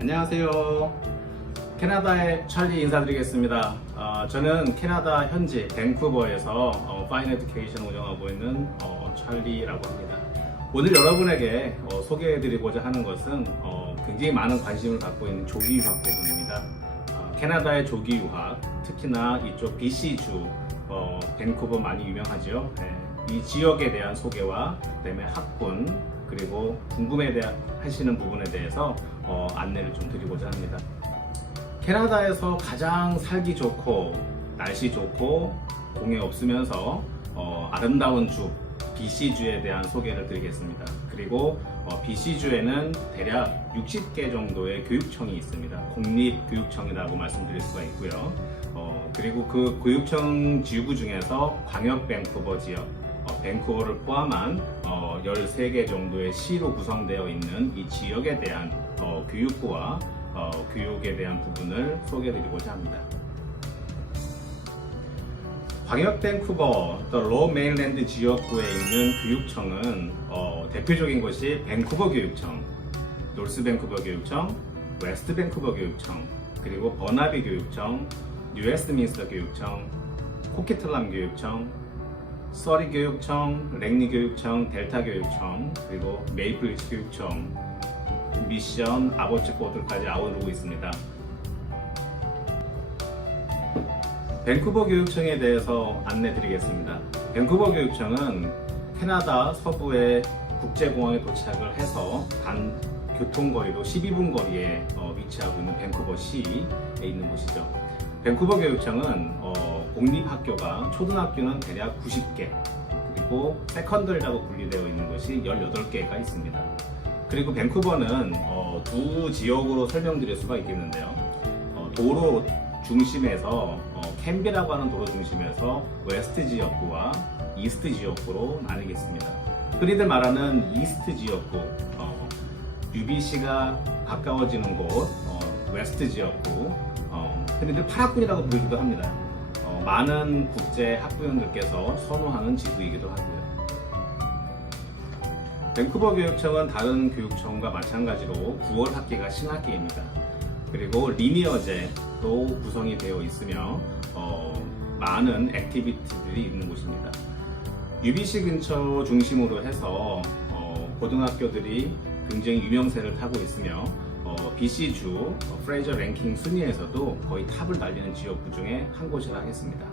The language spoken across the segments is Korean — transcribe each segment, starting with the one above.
안녕하세요. 캐나다의 찰리 인사드리겠습니다. 저는 캐나다 현지 밴쿠버에서 파인 에듀케이션 운영하고 있는 찰리라고 합니다. 오늘 여러분에게 소개해드리고자 하는 것은 굉장히 많은 관심을 갖고 있는 조기 유학 때문입니다. 캐나다의 조기 유학, 특히나 이쪽 BC주 밴쿠버 많이 유명하죠. 네. 이 지역에 대한 소개와 그다음에 학군 그리고 궁금해 하시는 부분에 대해서 안내를 좀 드리고자 합니다. 캐나다에서 가장 살기 좋고 날씨 좋고 공해 없으면서 아름다운 주 BC주에 대한 소개를 드리겠습니다. 그리고 BC주에는 대략 60개 정도의 교육청이 있습니다. 공립교육청이라고 말씀드릴 수가 있고요. 그리고 그 교육청 지구 중에서 광역 밴쿠버 지역 밴쿠버를 포함한 13개 정도의 시로 구성되어 있는 이 지역에 대한 교육부와 교육에 대한 부분을 소개해드리고자 합니다. 광역 밴쿠버, 로 메인랜드 지역구에 있는 교육청은 대표적인 것이 밴쿠버 교육청, 노스 밴쿠버 교육청, 웨스트 밴쿠버 교육청, 그리고 버나비 교육청, 뉴웨스트민스터 교육청, 코키틀람 교육청, 서리 교육청, 랭리 교육청, 델타 교육청, 그리고 메이플리츠 교육청, 미션, 아버츠 코드까지 아우르고 있습니다. 밴쿠버 교육청에 대해서 안내 드리겠습니다. 밴쿠버 교육청은 캐나다 서부의 국제공항에 도착을 해서 단 교통거리로 12분 거리에 위치하고 있는 밴쿠버시에 있는 곳이죠. 밴쿠버 교육청은 공립학교가 초등학교는 대략 90개 그리고 세컨더리라고 분리되어 있는 것이 18개가 있습니다. 그리고 밴쿠버는 두 지역으로 설명드릴 수가 있겠는데요. 도로 중심에서 캔비라고 하는 도로 중심에서 웨스트 지역구와 이스트 지역구로 나뉘겠습니다. 흔히들 말하는 이스트 지역구, UBC가 가까워지는 곳, 웨스트 지역구, 흔히들 파라군이라고 부르기도 합니다. 많은 국제 학부형들께서 선호하는 지구이기도 하고요. 밴쿠버 교육청은 다른 교육청과 마찬가지로 9월 학기가 신학기입니다. 그리고 리니어제로 구성이 되어 있으며 많은 액티비티들이 있는 곳입니다. UBC 근처 중심으로 해서 고등학교들이 굉장히 유명세를 타고 있으며 BC주 프레이저 랭킹 순위에서도 거의 탑을 달리는 지역구 중에 한 곳이라 하겠습니다.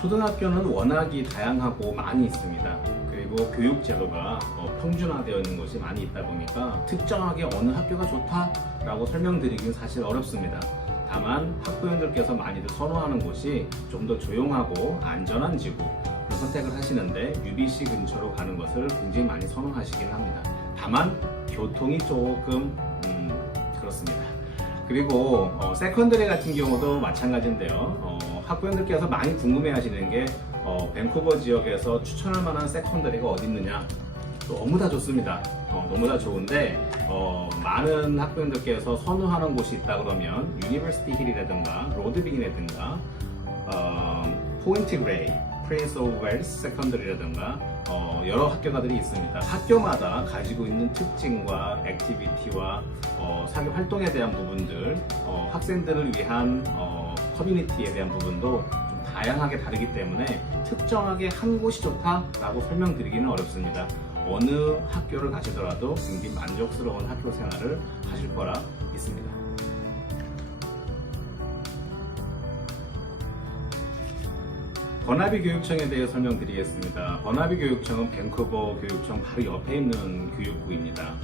초등학교는 워낙이 다양하고 많이 있습니다. 그리고 교육 제도가 평준화되어 있는 것이 많이 있다 보니까 특정하게 어느 학교가 좋다라고 설명드리기는 사실 어렵습니다. 다만 학부형들께서 많이들 선호하는 곳이 좀 더 조용하고 안전한 지구를 선택을 하시는데 UBC 근처로 가는 것을 굉장히 많이 선호하시긴 합니다. 다만 교통이 조금 그렇습니다. 그리고 세컨더리 같은 경우도 마찬가지인데요. 학부형들께서 많이 궁금해 하시는 게 밴쿠버 지역에서 추천할 만한 세컨더리가 어디 있느냐. 너무 다 좋습니다. 너무 다 좋은데 많은 학부형들께서 선호하는 곳이 있다 그러면 유니버시티 힐이라든가 로드빅이라든가 포인트 그레이, 프린스 오브 웨일스 세컨더리라든가 여러 학교가들이 있습니다. 학교마다 가지고 있는 특징과 액티비티와 사교 활동에 대한 부분들, 학생들을 위한 커뮤니티에 대한 부분도 좀 다양하게 다르기 때문에 특정하게 한 곳이 좋다라고 설명드리기는 어렵습니다. 어느 학교를 가시더라도 굉장히 만족스러운 학교 생활을 하실 거라 믿습니다. 버나비 교육청에 대해 설명드리겠습니다. 버나비 교육청은 밴쿠버 교육청 바로 옆에 있는 교육구입니다.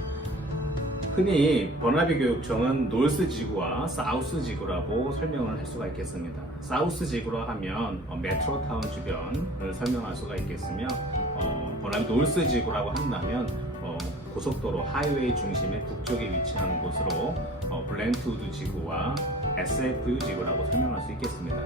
흔히 버나비 교육청은 노스 지구와 사우스 지구라고 설명을 할 수가 있겠습니다. 사우스 지구라 하면 메트로타운 주변을 설명할 수가 있겠으며 버나비 노스 지구라고 한다면 고속도로 하이웨이 중심의 북쪽에 위치하는 곳으로 블렌트우드 지구와 SFU 지구라고 설명할 수 있겠습니다.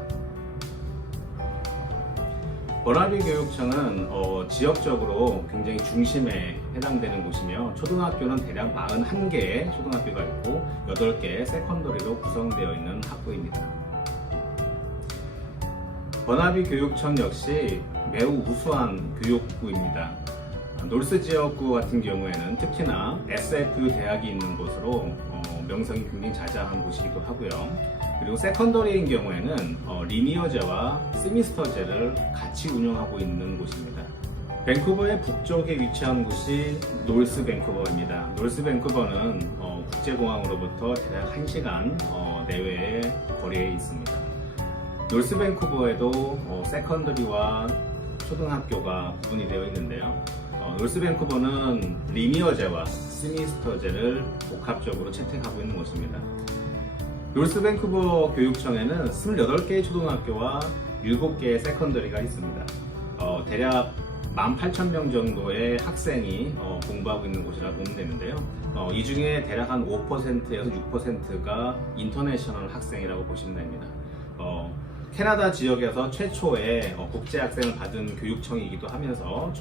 버나비 교육청은 지역적으로 굉장히 중심에 해당되는 곳이며 초등학교는 대략 41개의 초등학교가 있고 8개의 세컨더리로 구성되어 있는 학부입니다. 버나비 교육청 역시 매우 우수한 교육부입니다. 놀스 지역구 같은 경우에는 특히나 SFU 대학이 있는 곳으로 명성이 굉장히 자자한 곳이기도 하고요. 그리고 세컨더리인 경우에는 리니어제와 스미스터제를 같이 운영하고 있는 곳입니다. 밴쿠버의 북쪽에 위치한 곳이 놀스 밴쿠버입니다. 놀스 밴쿠버는 국제공항으로부터 대략 1시간 내외의 거리에 있습니다. 놀스 밴쿠버에도 세컨더리와 초등학교가 구분이 되어 있는데요. 놀스 밴쿠버는 리니어제와 스미스터제를 복합적으로 채택하고 있는 곳입니다. 놀스 밴쿠버 교육청에는 28개의 초등학교와 7개의 세컨더리가 있습니다. 대략 18,000명 정도의 학생이 공부하고 있는 곳이라고 보면 되는데요. 이 중에 대략 한 5%에서 6%가 인터내셔널 학생이라고 보시면 됩니다. 캐나다 지역에서 최초의 국제학생을 받은 교육청이기도 하면서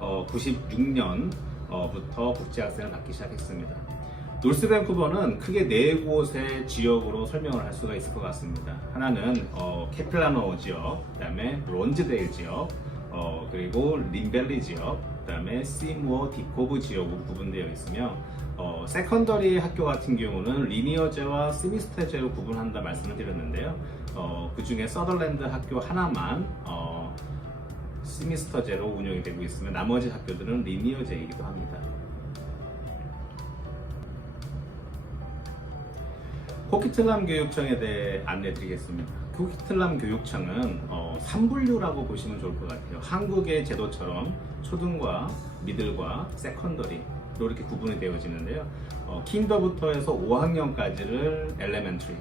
1996년부터 국제학생을 받기 시작했습니다. 놀스 밴쿠버는 크게 4곳의 지역으로 설명을 할 수가 있을 것 같습니다. 하나는 캐필라노 지역, 그 다음에 론즈데일 지역, 그리고 린벨리 지역, 그 다음에 시무어 디코브 지역으로 구분되어 있으며 세컨더리 학교 같은 경우는 리니어제와 스미스터제로 구분한다 말씀을 드렸는데요. 그 중에 서덜랜드 학교 하나만 스미스터제로 운영이 되고 있으며 나머지 학교들은 리니어제이기도 합니다. 코키틀람 교육청에 대해 안내 드리겠습니다. 코키틀람 교육청은 3분류라고 보시면 좋을 것 같아요. 한국의 제도처럼 초등과 미들과 세컨더리로 이렇게 구분이 되어지는데요. 킨더부터 해서 5학년까지를 엘레멘터리,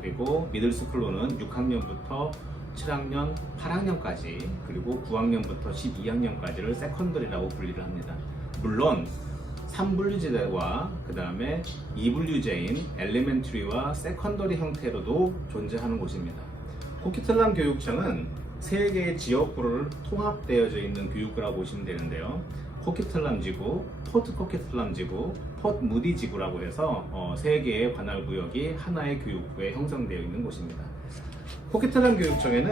그리고 미들스쿨로는 6학년부터 7학년, 8학년까지, 그리고 9학년부터 12학년까지를 세컨더리라고 분리를 합니다. 물론 3분류제와 그 다음에 2분류제인 엘리멘터리와 세컨더리 형태로도 존재하는 곳입니다. 코키틀람 교육청은 3개의 지역구를 통합되어져 있는 교육구라고 보시면 되는데요. 코키틀람 지구, 포트 코키틀람 지구, 포트 무디 지구라고 해서 3개의 관할 구역이 하나의 교육구에 형성되어 있는 곳입니다. 코키틀람 교육청에는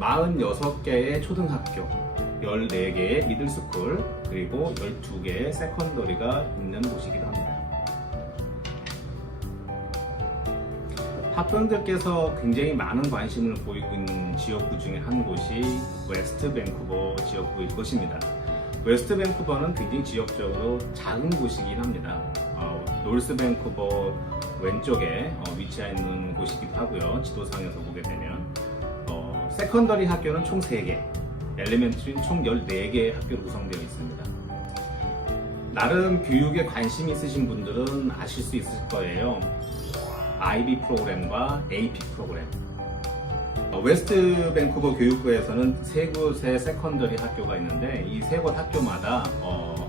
46개의 초등학교, 14개의 미들스쿨, 그리고 12개의 세컨더리가 있는 곳이기도 합니다. 학부형들께서 굉장히 많은 관심을 보이고 있는 지역구 중에 한 곳이 웨스트 밴쿠버 지역구일 것입니다. 웨스트 밴쿠버는 굉장히 지역적으로 작은 곳이긴 합니다. 놀스 밴쿠버 왼쪽에 위치해 있는 곳이기도 하고요. 지도상에서 보게 되면 세컨더리 학교는 총 3개, 엘리멘터리는 총 14개의 학교로 구성되어 있습니다. 나름 교육에 관심이 있으신 분들은 아실 수 있을 거예요. IB 프로그램과 AP 프로그램. 웨스트 밴쿠버 교육부에서는 3곳의 세컨더리 학교가 있는데 이 3곳 학교마다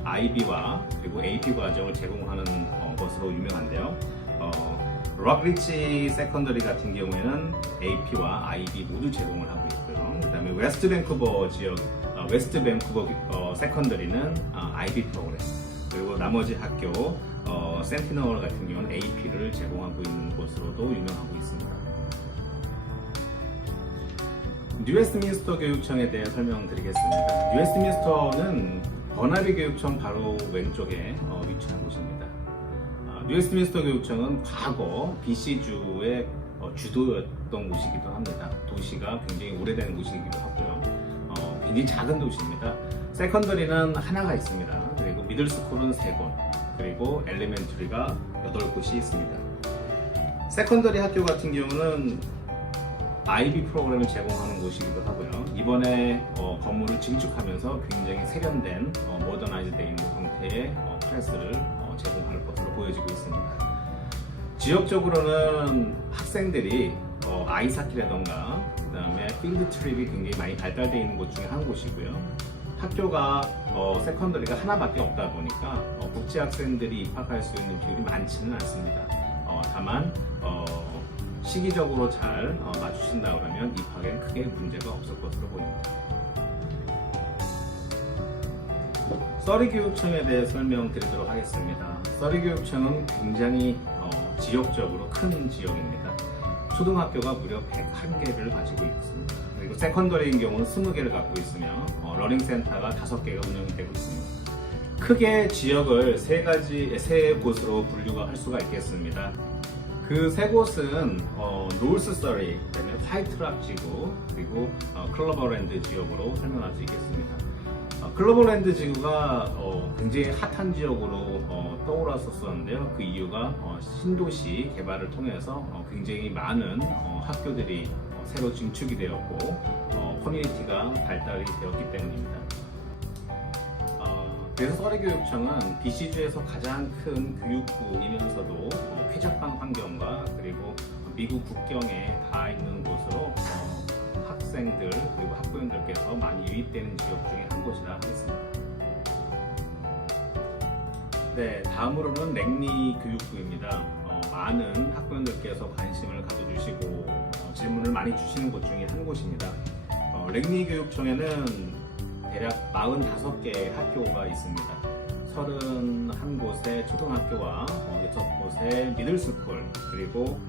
IB와 그리고 AP 과정을 제공하는 것으로 유명한데요. 럭리치 세컨더리 같은 경우에는 AP와 IB 모두 제공을 하고 있고요. 그 다음에 웨스트 밴쿠버 지역, 웨스트 밴쿠버 세컨더리는 IB 프로그램, 그리고 나머지 학교 센티널 같은 경우는 AP를 제공하고 있는 곳으로도 유명하고 있습니다. 뉴웨스트민스터 교육청에 대해 설명드리겠습니다. 뉴웨스트민스터는 버나비 교육청 바로 왼쪽에 위치한 곳입니다. 뉴웨스트민스터 교육청은 과거 BC주의 주도였던 곳이기도 합니다. 도시가 굉장히 오래된 곳이기도 하고요. 굉장히 작은 도시입니다. 세컨더리는 하나가 있습니다. 그리고 미들스쿨은 3곳, 그리고 엘리멘터리가 8곳이 있습니다. 세컨더리 학교 같은 경우는 IB 프로그램을 제공하는 곳이기도 하고요. 이번에 건물을 증축하면서 굉장히 세련된 모더나이즈 되어 있는 형태의 클래스를 제공할 것으로 보여지고 있습니다. 지역적으로는 학생들이 아이스하키라던가 그 다음에 필드 트립이 굉장히 많이 발달되어 있는 곳 중에 한 곳이고요. 학교가 세컨더리가 하나밖에 없다 보니까 국제 학생들이 입학할 수 있는 비율이 많지는 않습니다. 다만 시기적으로 잘 맞추신다 그러면 입학엔 크게 문제가 없을 것으로 보입니다. 서리 교육청에 대해 설명드리도록 하겠습니다. 서리 교육청은 굉장히 지역적으로 큰 지역입니다. 초등학교가 무려 101개를 가지고 있습니다. 그리고 세컨더리인 경우는 20개를 갖고 있으며 러닝센터가 5개가 운영이 되고 있습니다. 크게 지역을 세 곳으로 분류가 할 수가 있겠습니다. 그 세 곳은 노스 서리, 그다음에 화이트락 지구, 그리고 클로버랜드 지역으로 설명할 수 있겠습니다. 클로버랜드 지구가 굉장히 핫한 지역으로 떠올랐었는데요. 그 이유가 신도시 개발을 통해서 굉장히 많은 학교들이 새로 증축이 되었고 커뮤니티가 발달이 되었기 때문입니다. 그래서 서리교육청은 BC주에서 가장 큰 교육부이면서도 쾌적한 환경과 그리고 미국 국경에 닿아 있는 곳으로 학생들 그리고 학부형들께서 많이 유입되는 지역 중에 한 곳이라 하겠습니다. 네, 다음으로는 랭리 교육부입니다. 많은 학부형들께서 관심을 가져주시고 질문을 많이 주시는 곳 중에 한 곳입니다. 랭리 교육청에는 대략 45개의 학교가 있습니다. 31곳의 초등학교와 6곳의 미들스쿨 그리고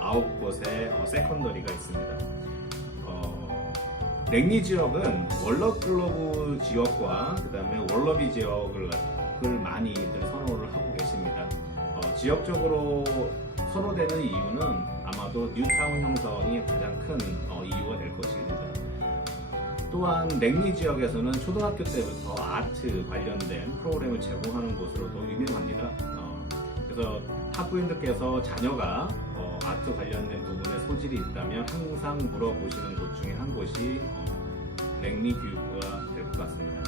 9곳의 세컨더리가 있습니다. 랭리 지역은 월러클로브 지역과 그 다음에 월러비 지역을 많이들 선호를 하고 계십니다. 지역적으로 선호되는 이유는 아마도 뉴타운 형성이 가장 큰 이유가 될 것입니다. 또한 랭리 지역에서는 초등학교 때부터 아트 관련된 프로그램을 제공하는 곳으로도 유명합니다. 그래서 학부모님들께서 자녀가 아트 관련된 부분에 소질이 있다면 항상 물어보시는 곳 중에 한 곳이 랭리 교육부가 될 것 같습니다.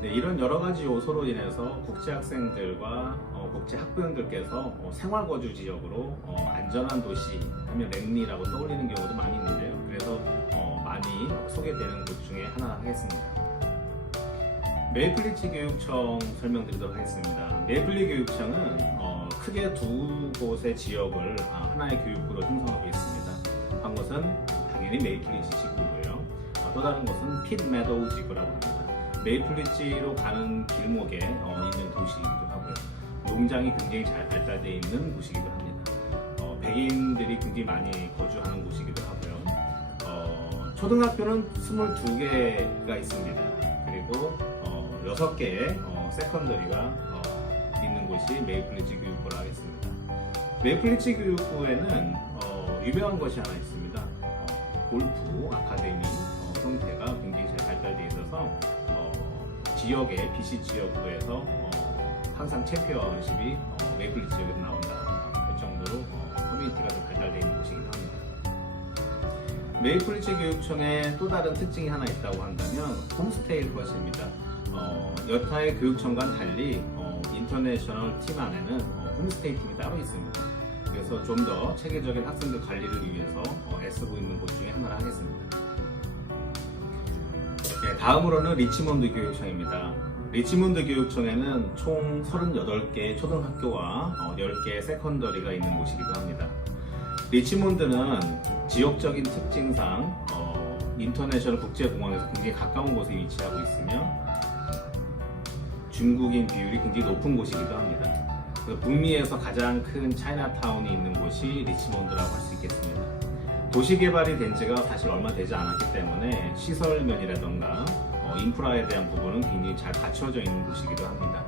네, 이런 여러 가지 요소로 인해서 국제학생들과 국제학부형들께서 생활거주 지역으로 안전한 도시 하면 랭리라고 떠올리는 경우도 많이 있는데요. 그래서 많이 소개되는 곳 중에 하나 하겠습니다. 메이플리치 교육청 설명드리도록 하겠습니다. 메이플리 교육청은 크게 두 곳의 지역을 하나의 교육부로 형성하고 있습니다. 한 곳은 당연히 메이플리치 지구고요. 또 다른 곳은 핏 메도우 지구라고 합니다. 메이플리치로 가는 길목에 있는 도시이기도 하고요. 농장이 굉장히 잘 발달되어 있는 곳이기도 합니다. 백인들이 굉장히 많이 거주하는 곳이기도 하고요. 초등학교는 22개가 있습니다. 그리고 6개의 세컨더리가 있는 곳이 메이플리치 교육부라 하겠습니다. 메이플리치 교육부에는 유명한 것이 하나 있습니다. 골프 아카데미 형태가 굉장히 잘 발달되어 있어서 지역의 BC 지역구에서 항상 챔피언십이 메이플리치 지역에서 나온다 할 정도로 커뮤니티가 좀 발달되어 있는 곳이기도 합니다. 메이플리치 교육청의 또 다른 특징이 하나 있다고 한다면 홈스테이일 것입니다. 여타의 교육청과는 달리 인터내셔널 팀 안에는 홈스테이 팀이 따로 있습니다. 그래서 좀 더 체계적인 학생들 관리를 위해서 애쓰고 있는 곳 중에 하나를 하겠습니다. 네, 다음으로는 리치몬드 교육청입니다. 리치몬드 교육청에는 총 38개의 초등학교와 10개의 세컨더리가 있는 곳이기도 합니다. 리치몬드는 지역적인 특징상 인터내셔널 국제공항에서 굉장히 가까운 곳에 위치하고 있으며 중국인 비율이 굉장히 높은 곳이기도 합니다. 북미에서 가장 큰 차이나타운이 있는 곳이 리치몬드라고 할 수 있겠습니다. 도시 개발이 된 지가 사실 얼마 되지 않았기 때문에 시설면이라던가 인프라에 대한 부분은 굉장히 잘 갖춰져 있는 곳이기도 합니다.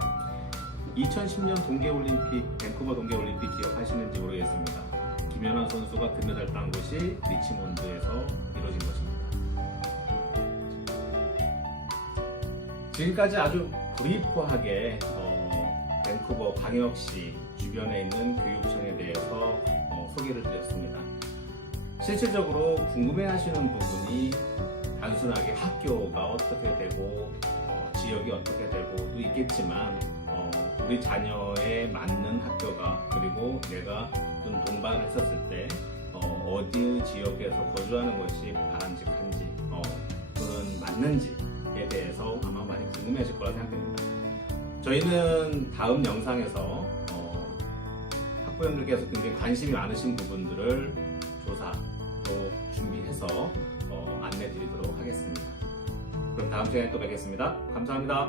2010년 동계올림픽, 밴쿠버 동계올림픽 기억하시는지 모르겠습니다. 김연아 선수가 금메달 딴 곳이 리치몬드에서 이루어진 것입니다. 지금까지 아주 브리프하게 밴쿠버 광역시 주변에 있는 교육청에 대해서 소개를 드렸습니다. 실질적으로 궁금해하시는 부분이 단순하게 학교가 어떻게 되고 지역이 어떻게 되고도 있겠지만 우리 자녀에 맞는 학교가 그리고 내가 좀 동반을 했었을 때 어디 지역에서 거주하는 것이 바람직한지 또는 맞는지에 대해서 아마 많이 궁금해하실 거라 생각됩니다. 저희는 다음 영상에서 학부형들께서 굉장히 관심이 많으신 부분들을 조사로 준비해서 안내 드리도록 하겠습니다. 그럼 다음 시간에 또 뵙겠습니다. 감사합니다.